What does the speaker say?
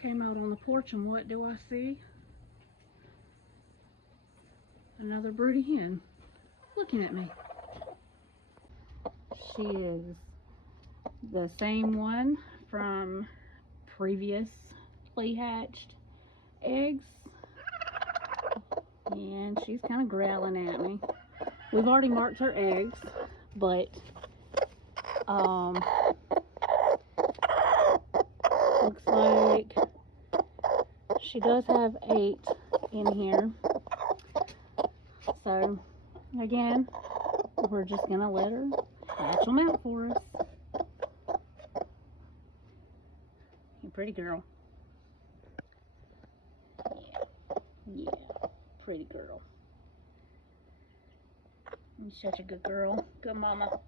came out on the porch and what do I see? Another broody hen looking at me. She is the same one from previously hatched eggs, and she's kind of growling at me. We've already marked her eggs, but looks like she does have 8 in here. So again, we're just gonna let her hatch them out for us. You pretty girl. Yeah, pretty girl. You're such a good girl. Good mama.